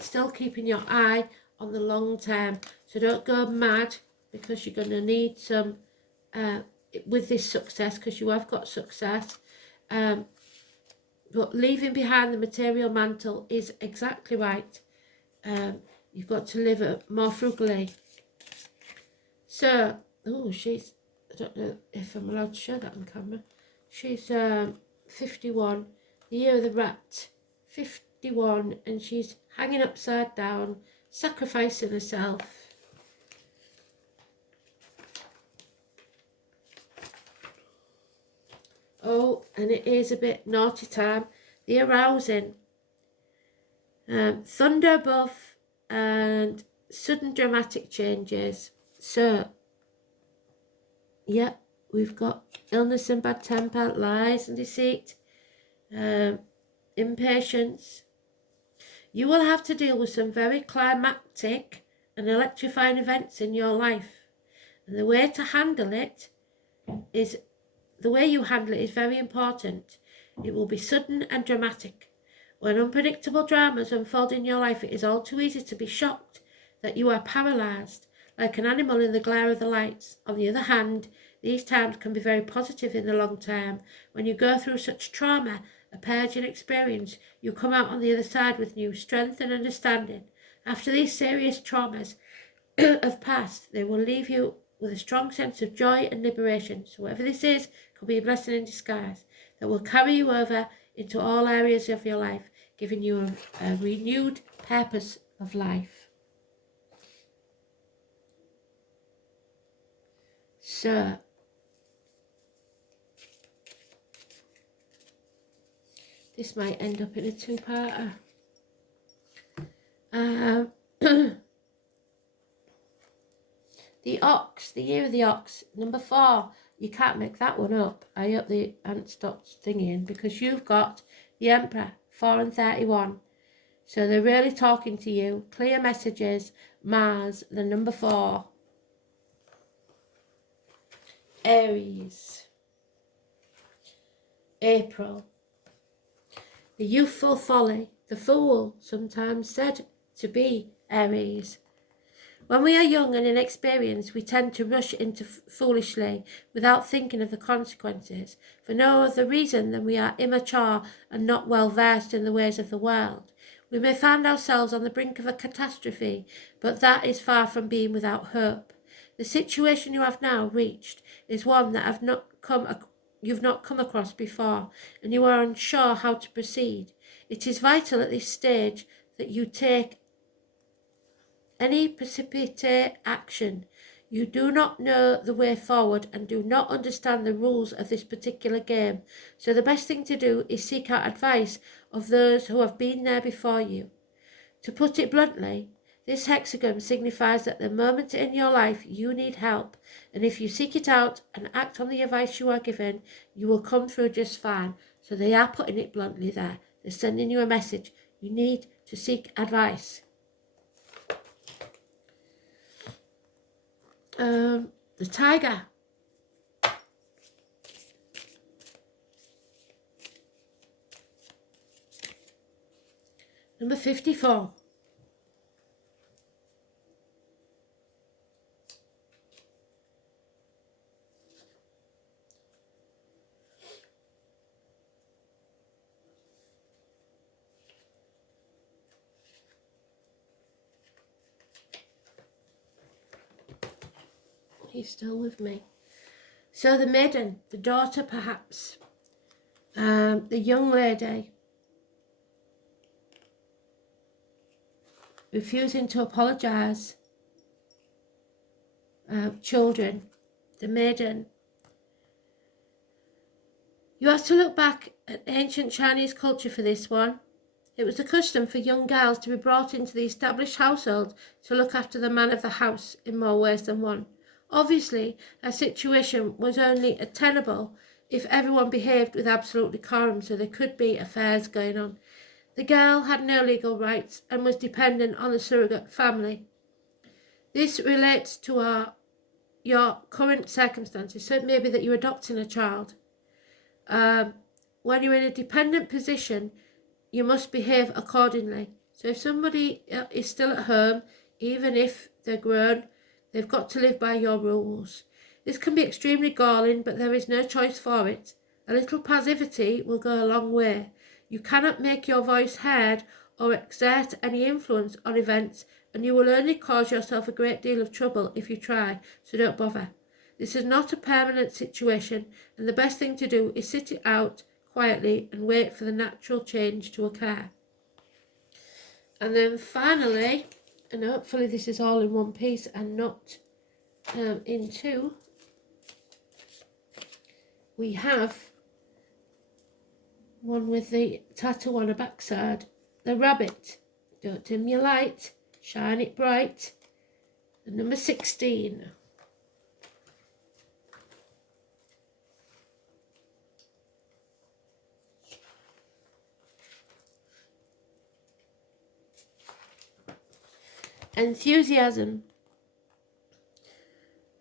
still keeping your eye on the long term. So don't go mad, because you're going to need some with this success, because you have got success. But leaving behind the material mantle is exactly right. You've got to live more frugally. So, oh, she's, I don't know if I'm allowed to show that on camera. She's 51, the year of the rat, 51, and she's hanging upside down, sacrificing herself. Oh, and it is a bit naughty time. The arousing. Thunder above and sudden dramatic changes. So, yeah, we've got illness and bad temper, lies and deceit, impatience. You will have to deal with some very climactic and electrifying events in your life. And the way to handle it is, the way you handle it is very important. It will be sudden and dramatic. When unpredictable dramas unfold in your life, it is all too easy to be shocked that you are paralysed, like an animal in the glare of the lights. On the other hand, these times can be very positive in the long term. When you go through such trauma, a purging experience, you come out on the other side with new strength and understanding. After these serious traumas have passed, they will leave you with a strong sense of joy and liberation. So whatever this is, could be a blessing in disguise that will carry you over into all areas of your life, giving you a renewed purpose of life. So, this might end up in a two-parter. The ox, the year of the ox, number 4. You can't make that one up. I hope the ant stopped singing, because you've got the Emperor, 4 and 31. So they're really talking to you. Clear messages. Mars, the number 4. Aries. April. The youthful folly, the fool, sometimes said to be Aries. When we are young and inexperienced, we tend to rush into foolishly without thinking of the consequences, for no other reason than we are immature and not well versed in the ways of the world. We may find ourselves on the brink of a catastrophe, but that is far from being without hope. The situation you have now reached is one that you've not come across before, and you are unsure how to proceed. It is vital at this stage that you take any precipitate action. You do not know the way forward and do not understand the rules of this particular game, so the best thing to do is seek out advice of those who have been there before you. To put it bluntly, this hexagon signifies that the moment in your life you need help, and if you seek it out and act on the advice you are given, you will come through just fine. So they are putting it bluntly there. They're sending you a message. You need to seek advice. The tiger. Number 54. He's still with me. So the maiden, the daughter perhaps, the young lady, refusing to apologise, children, the maiden. You have to look back at ancient Chinese culture for this one. It was the custom for young girls to be brought into the established household to look after the man of the house in more ways than one. Obviously, a situation was only tenable if everyone behaved with absolute decorum, so there could be affairs going on. The girl had no legal rights and was dependent on the surrogate family. This relates to your current circumstances, so it may be that you're adopting a child. When you're in a dependent position, you must behave accordingly. So if somebody is still at home, even if they're grown, they've got to live by your rules. This can be extremely galling, but there is no choice for it. A little passivity will go a long way. You cannot make your voice heard or exert any influence on events, and you will only cause yourself a great deal of trouble if you try, so don't bother. This is not a permanent situation, and the best thing to do is sit it out quietly and wait for the natural change to occur. And then finally, and hopefully this is all in one piece and not in two, we have one with the tattoo on the backside, the rabbit. Don't dim your light, shine it bright. And number 16. Enthusiasm.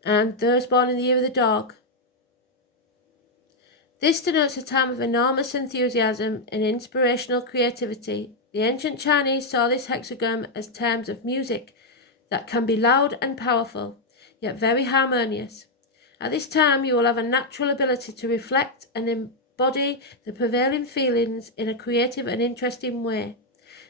And those born in the year of the dog. This denotes a time of enormous enthusiasm and inspirational creativity. The ancient Chinese saw this hexagram as terms of music that can be loud and powerful, yet very harmonious. At this time, you will have a natural ability to reflect and embody the prevailing feelings in a creative and interesting way.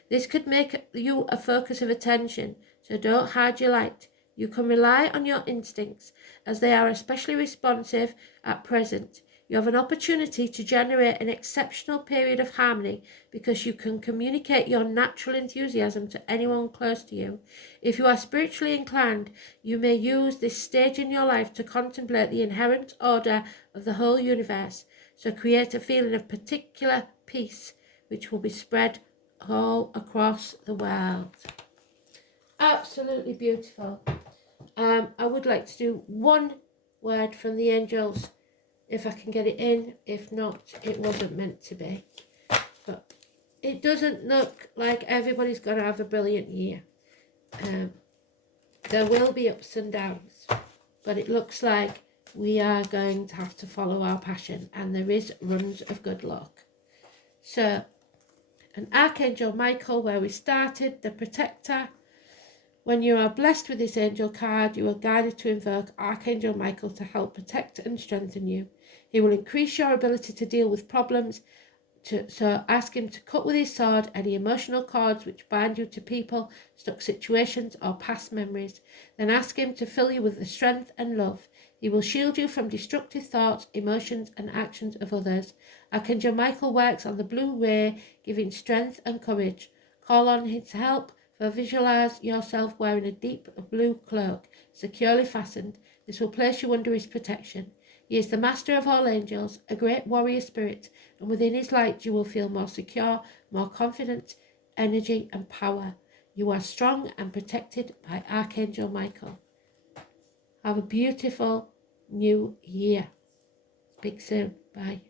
This could make you a focus of attention, so don't hide your light. You can rely on your instincts, as they are especially responsive at present. You have an opportunity to generate an exceptional period of harmony because you can communicate your natural enthusiasm to anyone close to you. If you are spiritually inclined, you may use this stage in your life to contemplate the inherent order of the whole universe, so create a feeling of particular peace, which will be spread all across the world. Absolutely beautiful. I would like to do one word from the angels, if I can get it in. If not, it wasn't meant to be. But it doesn't look like everybody's going to have a brilliant year. There will be ups and downs, but it looks like we are going to have to follow our passion, and there is runs of good luck. So, an Archangel Michael, where we started, the protector. When you are blessed with this angel card, you are guided to invoke Archangel Michael to help protect and strengthen you. He will increase your ability to deal with problems, so ask him to cut with his sword any emotional cords which bind you to people, stuck situations, or past memories. Then ask him to fill you with the strength and love. He will shield you from destructive thoughts, emotions, and actions of others. Archangel Michael works on the blue ray, giving strength and courage. Call on his help. Visualize yourself wearing a deep blue cloak, securely fastened. This will place you under his protection. He is the master of all angels, a great warrior spirit, and within his light you will feel more secure, more confident, energy and power. You are strong and protected by Archangel Michael. Have a beautiful new year. Speak soon. Bye.